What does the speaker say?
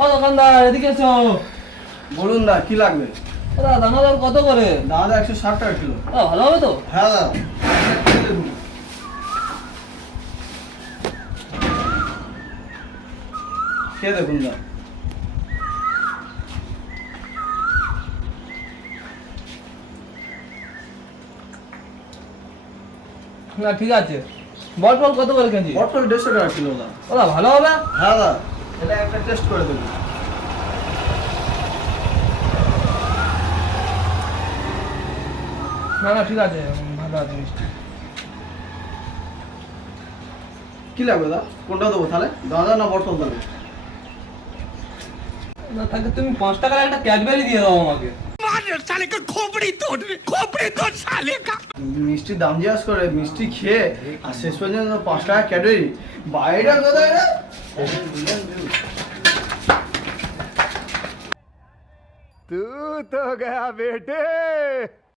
ও দোকানদার এদিকে এসো। বলুন দা কি লাগবে? দানাদার কত করে? দাদা 160 টাকা কিলো। ভালো হবে তো? হ্যাঁ দাদা খেয়ে দেখুন দা। না ঠিক আছে। বটফল কত করে কেজি? পটল 150 টাকা কিলো দা। ভালো হবে? হ্যাঁ দা, এটা একটা টেস্ট করে দেবো। না না ঠিক আছে, ভালো আছে মিষ্টি। কি লাগবে দা? কোনটা দেবো তাহলে, দাদা না পটল দেবো? না তাকে তুমি 5 টাকার একটা ক্যাডবেরি দিয়ে দাও আমাকে। মিষ্টির দাম জিজ্ঞাসা করে, মিষ্টি খেয়ে আর শেষ পর্যন্ত 5 টাকা ক্যাডবেরি, বাইরেটা কোথায় রে? तू तो गया बेटे।